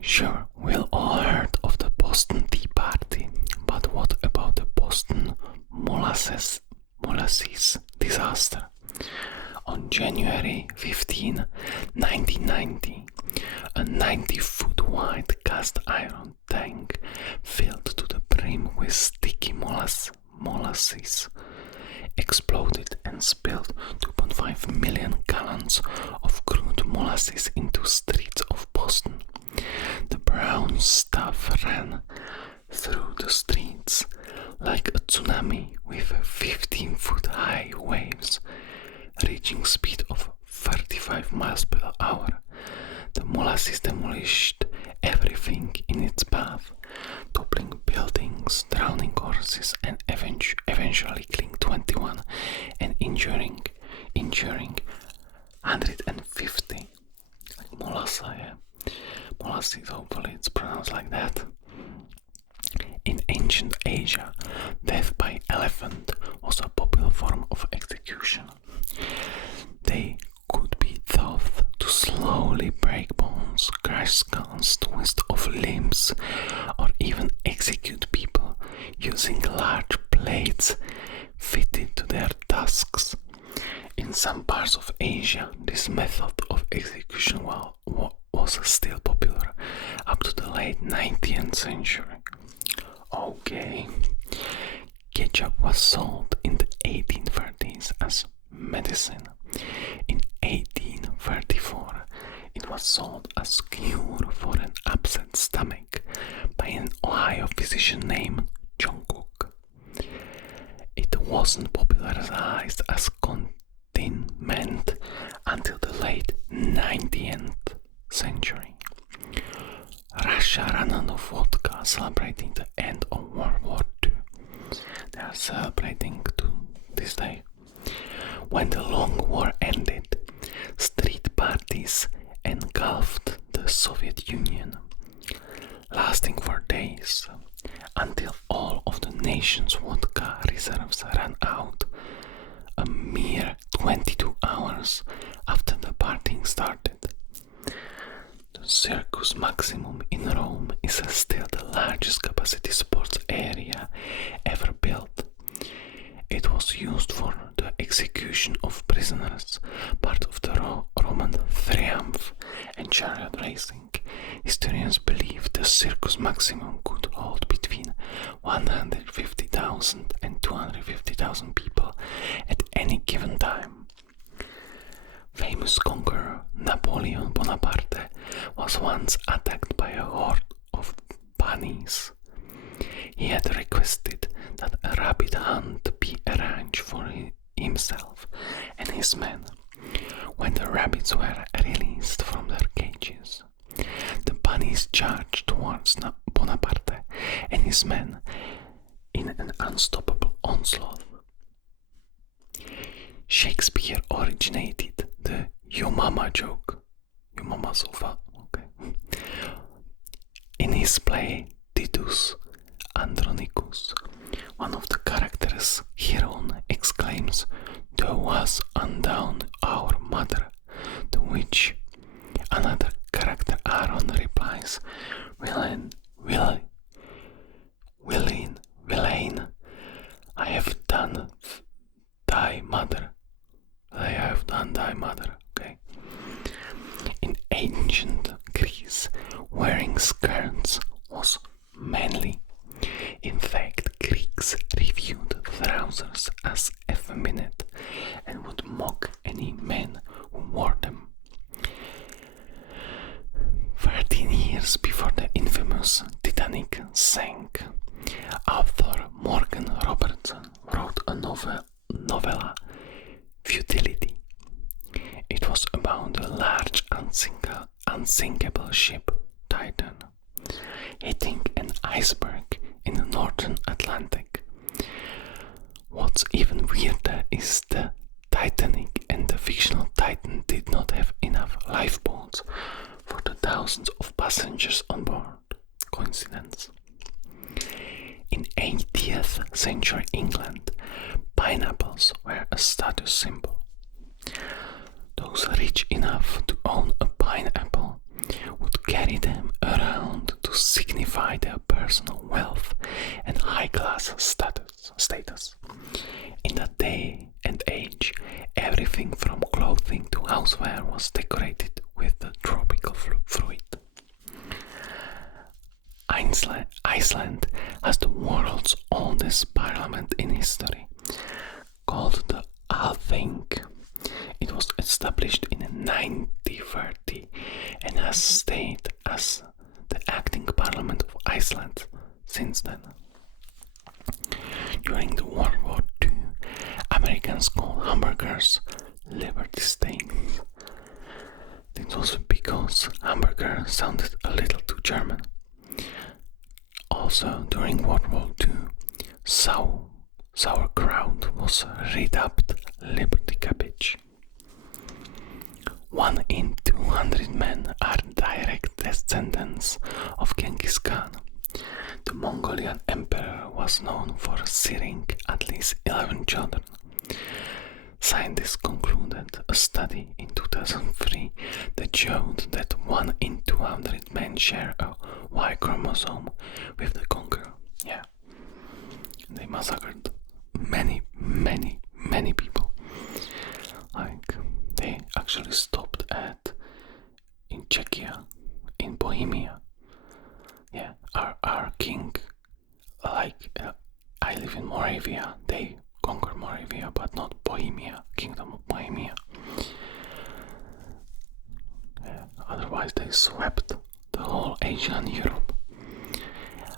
Sure, we've all heard of the Boston Tea Party, but what about the Boston molasses disaster? On January 15, 1990, a 90-foot wide cast iron tank filled to the brim with sticky molasses exploded and spilled 2.5 million gallons of crude molasses into streets of Boston. The brown stuff ran through the streets like a tsunami with 15-foot high waves reaching speed of 35 miles per hour Nazis demolished everything in its path, toppling buildings, drowning horses, and eventually killing 21 and injuring 150. Like Molassa, yeah. Molasses, hopefully it's pronounced like that. In ancient Asia, death by elephant was a popular form of execution. They could be thought to slowly break bones, crush skulls, twist off limbs, or even execute people using large plates fitted to their tusks. In some parts of Asia, this method of execution was still popular up to the late 19th century. Okay. Ketchup was sold in the 1830s as medicine. In 1834, it was sold as cure for an upset stomach by an Ohio physician named John Cook. It wasn't popularized as condiment until the late 19th century. Russia ran out of vodka, celebrating the end of World War II. They are celebrating to this day. When the long war ended, street parties engulfed the Soviet Union, lasting for days until all of the nation's vodka reserves ran out, a mere 22 hours after the partying started. The Circus Maximum in Rome is still the largest capacity sports area ever built. It was used for the execution of prisoners, part of the Roman triumph and chariot racing. Historians believe the Circus Maximum could hold between 150,000 and 250,000 people at any given time. Famous conqueror Napoleon Bonaparte was once attacked by a horde of bunnies. He had requested that a rabbit hunt be arranged for himself and his men. When the rabbits were released from their cages, the bunnies charged towards Bonaparte and his men in an unstoppable onslaught. Shakespeare originated the "Yo mama" joke. Your mama so fat, okay. In his play Titus Andronicus, one of the characters, Hieron, exclaims, "Thou hast undone our mother," to which another character, Aaron, replies, Villain, I have done thy mother. Okay. In ancient Greece, wearing skirts was manly. In fact, Greeks reviewed trousers as effeminate and would mock any men who wore them. 13 years before the infamous Titanic sank, author Morgan Robertson wrote a novella, Futility. It was about the large unsinkable ship Titan hitting an iceberg in the northern Atlantic. What's even weirder is the Titanic and the fictional Titan did not have enough lifeboats for the thousands of passengers on board. Coincidence? In 18th century England, pineapples were a status symbol. Those rich enough to own a pineapple would carry them around to signify their personal wealth and high-class status. In that day and age, everything from clothing to houseware was decorated with the tropical fruit. Iceland has the world's oldest parliament in history, called the Althing. It was established in 1930 and has stayed as the acting parliament of Iceland since then. During the World War II, Americans called hamburgers Liberty Steaks. This was because hamburgers massacre sounded a little too German. Also, during World War II, sauerkraut was redubbed Liberty cabbage. 1 in 200 men are direct descendants of Genghis Khan. The Mongolian emperor was known for searing at least 11 children. Scientists concluded a study in 2003 that showed that 1 in 200 men share a Y chromosome with the conqueror. Yeah, they massacred many people. Like, they actually stopped in Czechia, in Bohemia. Yeah, our king, I live in Moravia, they conquered Moravia, but not Bohemia, Kingdom of Bohemia. Yeah, otherwise they swept the whole Asia and Europe.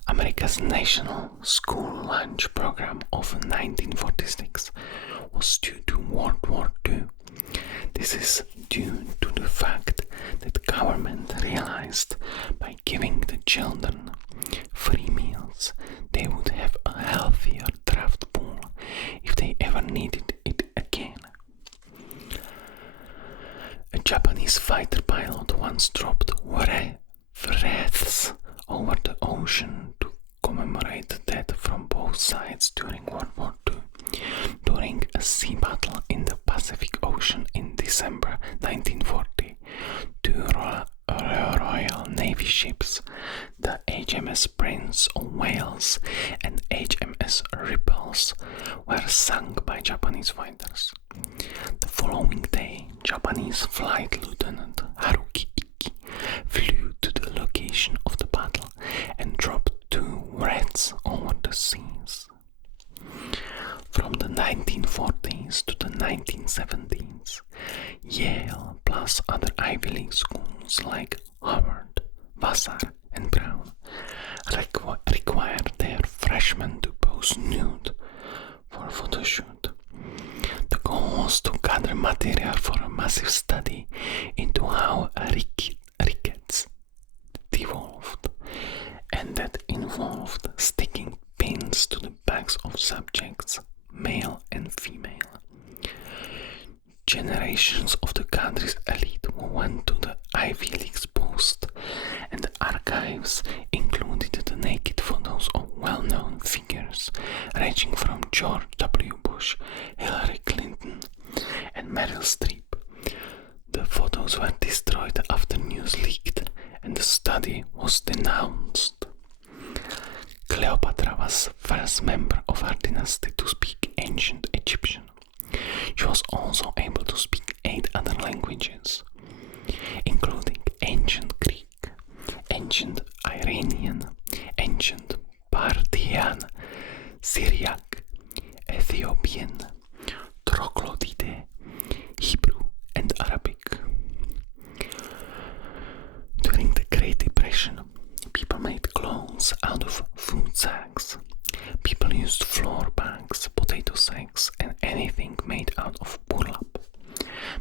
America's National School Lunch Program of 1946 was due to World War II. This is due to the fact that the government realized by giving the children free meals, they would have a healthier draft pool if they ever needed it again. A Japanese fighter pilot once dropped wreaths over the ocean to commemorate the death from both sides during World War II. During a sea battle in the Pacific Ocean in December 1940, two Royal Navy ships, the HMS Prince of Wales and HMS Repulse, were sunk by Japanese fighters. The following day, Japanese Flight Lieutenant Haruki Iki flew to the location of the battle and dropped 2 wreaths over the seas. From the 1940s to the 1970s, Yale plus other Ivy League schools like Harvard, Vassar and Brown required their freshmen to pose nude for a photo shoot. The goal was to gather material for a massive study into how rickets devolved, and that involved sticking pins to the backs of subjects, male and female. Generations of the country's elite went to the Ivy League's post, and the archives included the naked photos of well-known figures ranging from George W. Bush, Hillary Clinton, and Meryl Streep. The photos were destroyed after news leaked, and the study was denounced. Cleopatra was first member of her dynasty to speak ancient Egyptian. She was also able to speak 8 other languages, including ancient Greek, ancient Iranian, ancient Parthian, Syriac, Ethiopian, Troglodyte, Hebrew and Arabic. During the Great Depression, people made clothes out of food sacks. People used flour bags, potato sacks, and anything made out of burlap.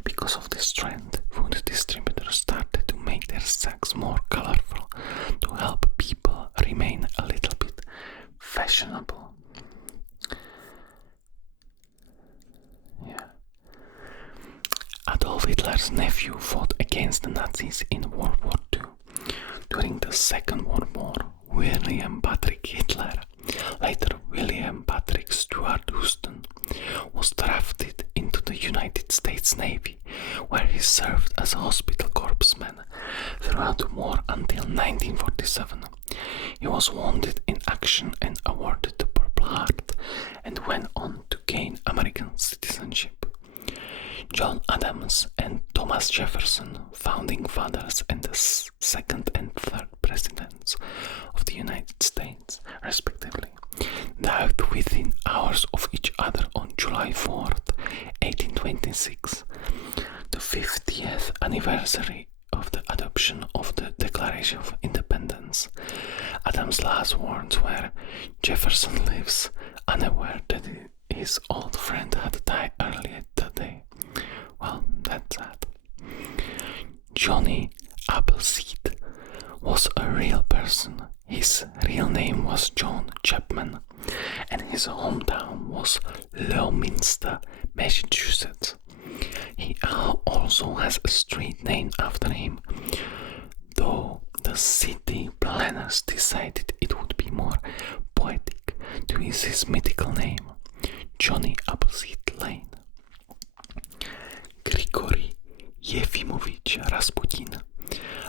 Because of this trend, food distributors started to make their sacks more colorful to help people remain a little bit fashionable. Yeah. Adolf Hitler's nephew fought against the Nazis in World War II. During the Second World War, William Patrick Hitler, later William Patrick Stuart Houston, was drafted into the United States Navy, where he served as a hospital corpsman throughout the war until 1947. He was wounded in action and awarded the Purple Heart, and went on to gain American citizenship. John Adams and Thomas Jefferson, founding fathers and the second and third presidents of the United States, respectively, died within hours of each other on July 4th, 1826, the 50th anniversary of the adoption of the Declaration of Independence. Adams' last words were, "Jefferson lives," unaware that his old friend had died earlier that day. Well, that's sad. Johnny Appleseed was a real person. His real name was John Chapman, and his hometown was Leominster, Massachusetts. He also has a street named after him, though the city planners decided it would be more poetic to use his mythical name, Johnny Appleseed Lane. Grigory Yefimovich Rasputin,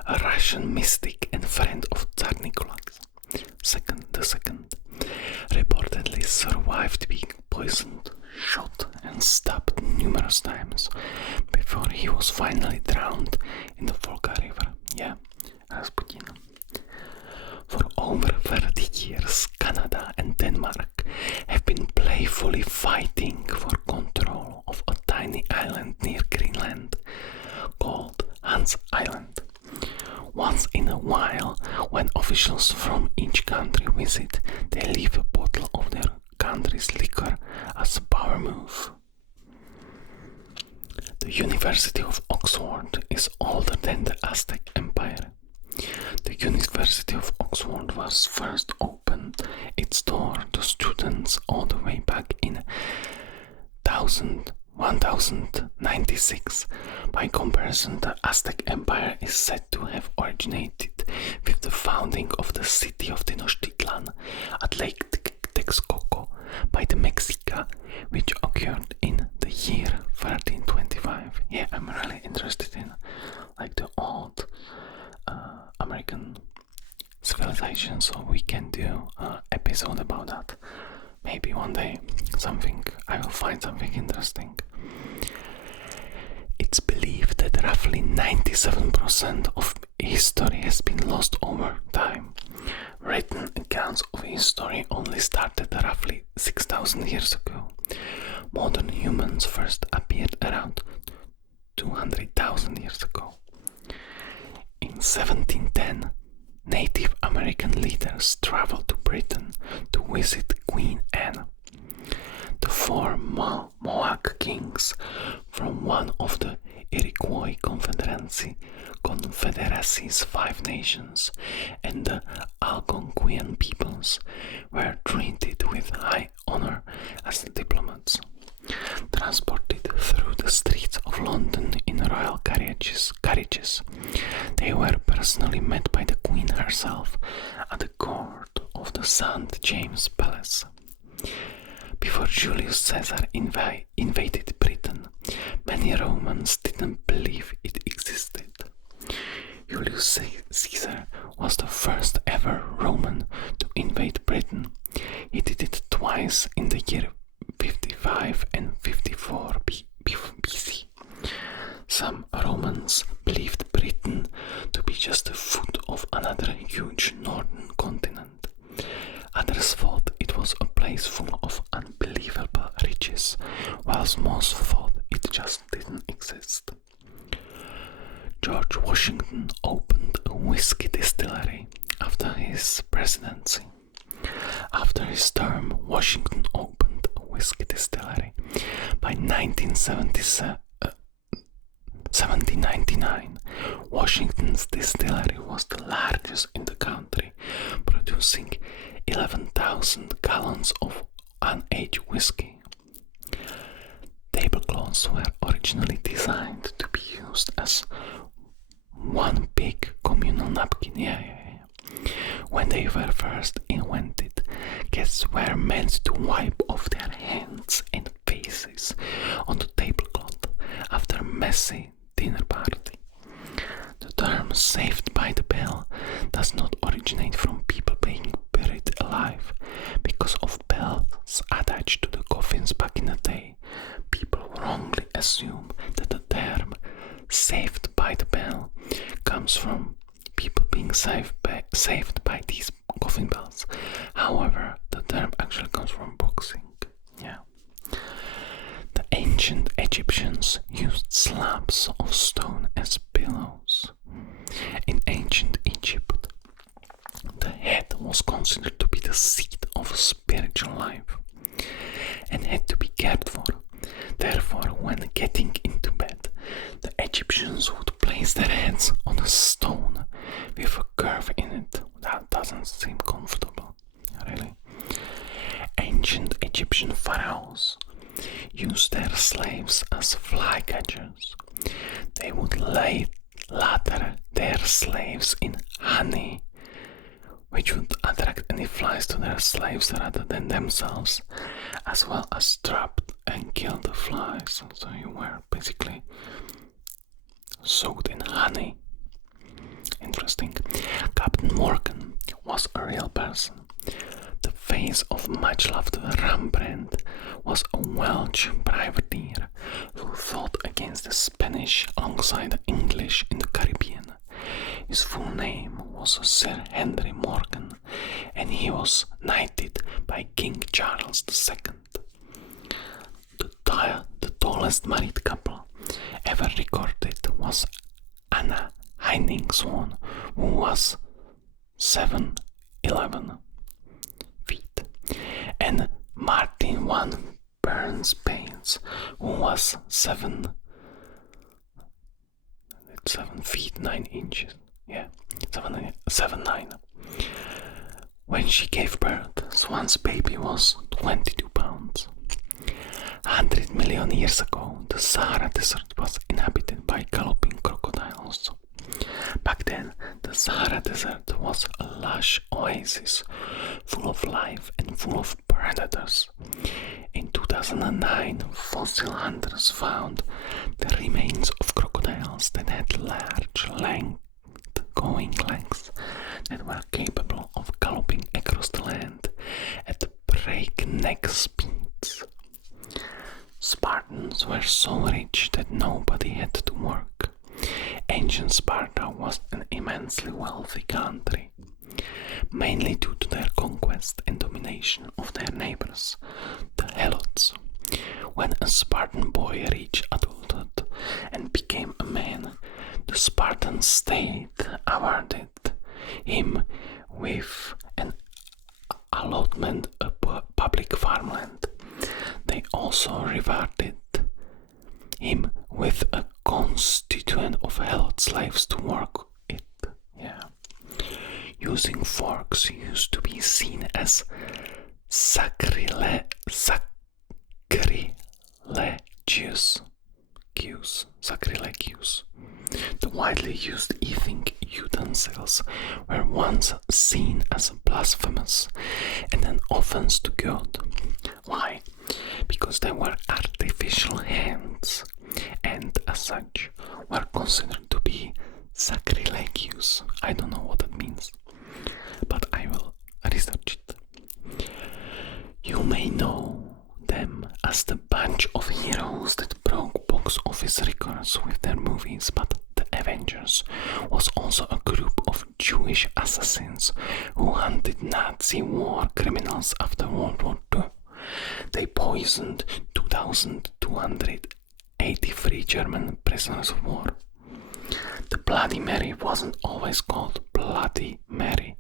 a Russian mystic and friend of Tsar Nicholas II, reportedly survived being poisoned, shot and stabbed numerous times before he was finally drowned in the Volga River. Yeah, Rasputin. For over 30 years, Canada and Denmark have been playfully fighting for control of a tiny island near Greenland called Hans Island. Once in a while, when officials from each country visit, they leave a bottle of their country's liquor as a power move. The University of Oxford is older than the Aztec Empire. The University of Oxford was first opened its door to students all the way back in 1096. By comparison, the Aztec Empire is said to have originated with the founding of the city of Tenochtitlan at Lake Texcoco by the Mexica, which occurred in the year 1325. Yeah, I'm really interested in like the old American civilization, so we can do an episode about that. Maybe one day I will find something interesting. It's believed that roughly 97% of history has been lost over time. Written accounts of history only started roughly 6,000 years ago. Modern humans first appeared around 200,000 years ago. In 1710, Native American leaders traveled to Britain to visit Queen Anne. The four Mohawk kings from one of the Iroquois Confederacy's 5 nations and the Algonquian peoples were treated with high honor as diplomats. Transported through the streets of London in royal carriages, they were personally met by the Queen herself at the court of the St. James Palace. Before Julius Caesar invaded Britain, many Romans didn't believe it existed. Julius Caesar was the first ever Roman to invade Britain. He did it twice in the year 55 and 54 BC. Some Romans believed Britain to be just the foot of another huge northern continent. Others thought it was a place full of unbelievable riches, whilst most thought it just didn't exist. George Washington opened a whiskey distillery after his presidency. After his term, Washington opened a whiskey distillery. By 1799, Washington's distillery was the largest in the country, producing 11,000 gallons of unaged whiskey. Tablecloths were originally designed to be used as one big communal napkin. When they were first invented, guests were meant to wipe off their hands and faces on the tablecloth after a messy dinner party. The term "saved by the bell" does not originate from people being buried alive. Because of bells attached to the coffins back in the day, people wrongly assume that the term "saved by the bell" comes from people being saved by these coffin bells. However, the term actually comes from boxing. The ancient Egyptians used slabs of stone as pillows. In ancient Egypt, the head was considered to be the seat of spiritual life and had to be cared for. Therefore, when getting into bed, the Egyptians would place their heads on a stone with a curve in it. That doesn't seem comfortable, really. Ancient Egyptian pharaohs used their slaves as flycatchers. They would lather their slaves in honey, which would attract any flies to their slaves rather than themselves, as well as trap and kill the flies. So you were basically soaked in honey. Interesting. Captain Morgan was a real person. The face of much-loved Rembrandt was a Welsh privateer who fought against the Spanish alongside the English in the Caribbean. His full name was Sir Henry Morgan, and he was knighted by King Charles II. The tallest married couple ever recorded was Anna Heining-Swan, who was 7'11" feet, and Martin van Burns-Pains, who was 7 feet 9 inches. Yeah, 7'9". When she gave birth, Swan's baby was 22 pounds. 100 million years ago, the Sahara Desert was inhabited by galloping crocodiles. Back then, the Sahara Desert was a lush oasis, full of life and full of predators. In 2009, fossil hunters found the remains of crocodiles that had large going lengths that were capable of galloping across the land at breakneck speeds. Spartans were so rich that nobody had to work. Ancient Sparta was an immensely wealthy country, mainly due to their conquest and domination of their neighbors, the Helots. When a Spartan boy reached adulthood and became a man, the Spartan state awarded him with an allotment of public farmland. They also rewarded him with a constituent of Helot slaves to work it. Yeah. Using forks used to be seen as sacrilegious. The widely used eating utensils were once seen as blasphemous and an offense to God. Why? Because they were artificial hands and as such were considered to be sacrilegious. I don't know what that means, but I will research it. You may know them as the bunch of heroes that broke box office records with their movies, but the Avengers was also a group of Jewish assassins who hunted Nazi war criminals after World War II. They poisoned 2,283 German prisoners of war. The Bloody Mary wasn't always called Bloody Mary.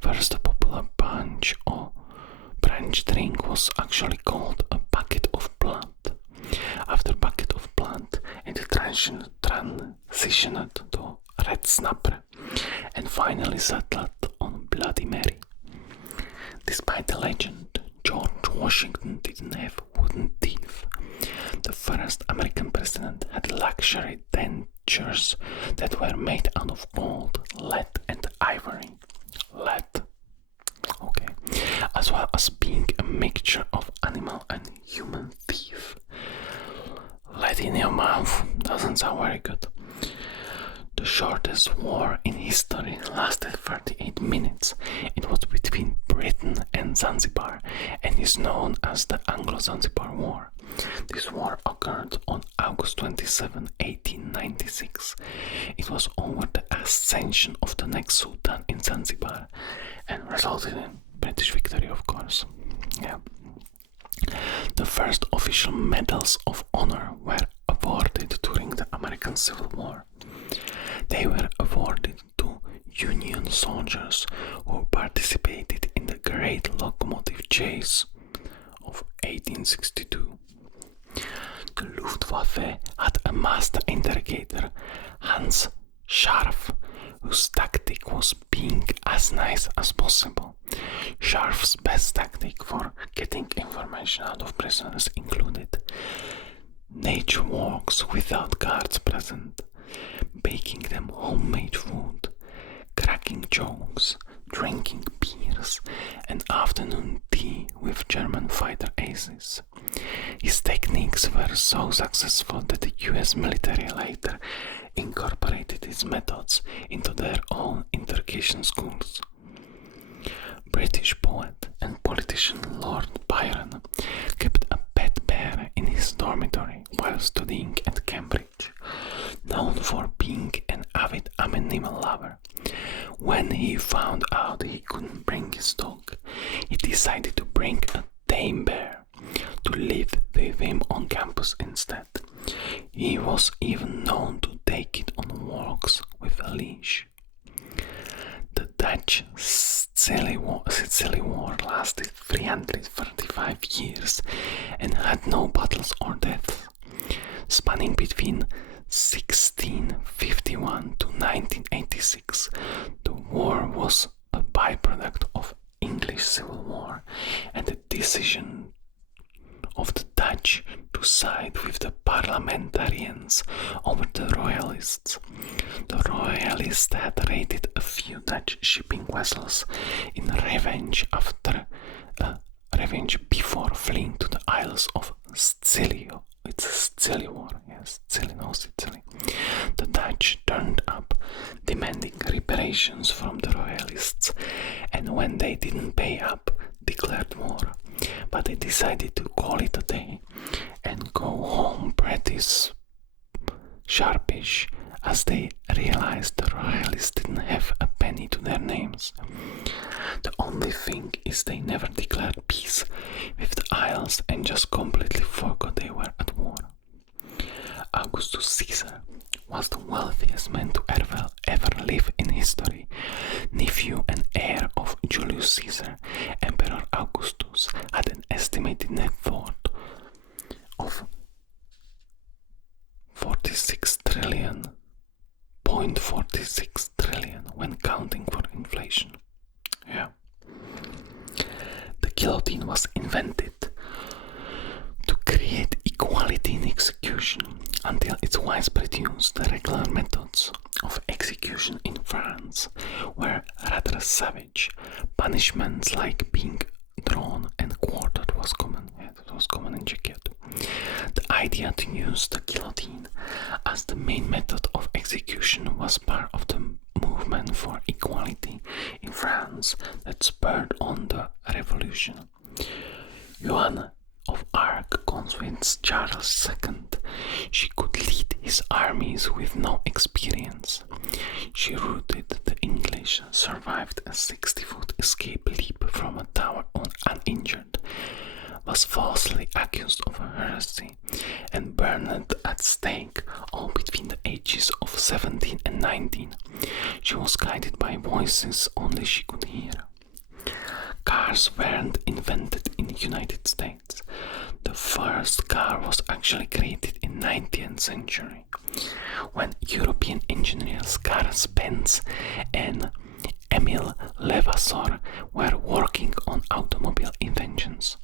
First, the popular branch drink was actually called a bucket of blood. After bucket of blood, it transitioned to Red Snapper and finally settled on Bloody Mary. Despite the legend, George Washington didn't have wooden teeth. The first American president had luxury dentures that were made out of gold, lead and ivory. Lead. Okay. As well as being a mixture of animal and human teeth. Lead in your mouth doesn't sound very good. The shortest war in history lasted 38 minutes. It was between Britain and Zanzibar and is known as the Anglo-Zanzibar War. This war occurred on August 27, 1896. It was over the ascension of the next Sultan in Zanzibar and resulted in British victory, of course. Yeah. The first official medals of honor were awarded during the American Civil War. They were awarded to Union soldiers who participated in the Great Locomotive Chase of 1862. The Luftwaffe had a master interrogator, Hans Scharf, whose tactic was being as nice as possible. Sharf's best tactic for getting information out of prisoners included nature walks without guards present, baking them homemade food, cracking jokes, drinking beers, and afternoon tea with German fighter aces. His techniques were so successful that the US military later incorporated his methods into their own interrogation schools. British poet and politician Lord Byron kept a pet bear in his dormitory while studying at Cambridge, known for being an avid animal lover. When he found out he couldn't bring his dog, he decided to bring a tame bear to live with him on campus instead. He was even known to take it on walks with a leash. The Dutch Sicily War lasted 335 years and had no battles or deaths. Spanning between 1651 to 1986, the war was a byproduct of English Civil War and the decision of the Dutch to side with the parliamentarians over the royalists. The royalists had raided a few Dutch shipping vessels in revenge before fleeing to the Isles of Sicily. It's a Sicily war, yes, Sicily. The Dutch turned up, demanding reparations from the royalists, and when they didn't pay up, declared war. But they decided to call it a day and go home pretty sharpish, as they realized the royalists didn't have a penny to their names. The only thing is they never declared peace with the Isles and just completely forgot they were at war. Augustus Caesar was the wealthiest man to ever live in history. Nephew and heir of Julius Caesar, Emperor Augustus had an estimated net worth of 46 trillion when counting for inflation. Yeah. The guillotine was invented to create equality in execution until its widespread use. The regular methods of execution in France were rather savage. Punishments like being drawn and quartered was common. It was common in Czechia too. The idea to use the guillotine as the main method of execution was part of the movement for equality in France that spurred on the revolution. Joanna of Arc convinced Charles II she could lead his armies with no experience. She routed the English, survived a 60-foot escape leap from a tower uninjured, was falsely accused of heresy, and burned at stake, all between the ages of 17 and 19. She was guided by voices only she could hear. Cars weren't invented in the United States. The first car was actually created in 19th century, when European engineers Carl Benz and Emile Levasseur were working on automobile inventions.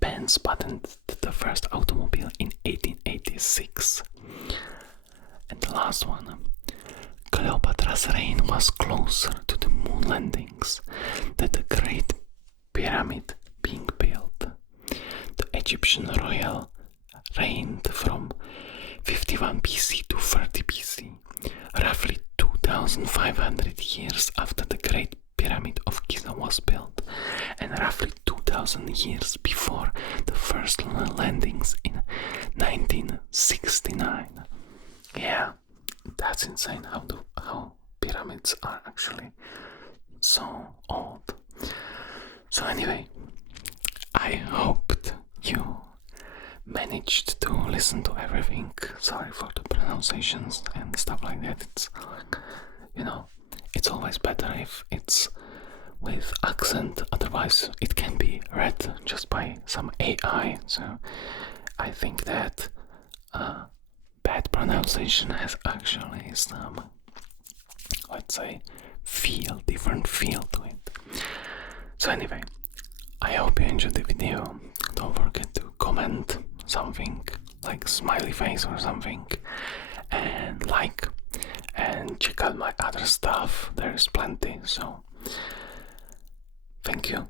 Benz patented the first automobile in 1886. And the last one, Cleopatra's reign was closer to the moon landings than the Great Pyramid being built. The Egyptian royal reigned from 51 BC to 30 BC, roughly 2,500 years after the Great Pyramid of Giza was built, and roughly 2,000 years before the first lunar landings in 1969. Yeah, that's insane how pyramids are actually so old. So anyway, I hoped you managed to listen to everything. Sorry for the pronunciations and stuff like that. It's, it's always better if it's with accent, otherwise it can be read just by some AI. So I think that bad pronunciation has actually some let's say, different feel to it. So anyway, I hope you enjoyed the video. Don't forget to comment something like smiley face or something, and like, and check out my other stuff. There's plenty. So thank you.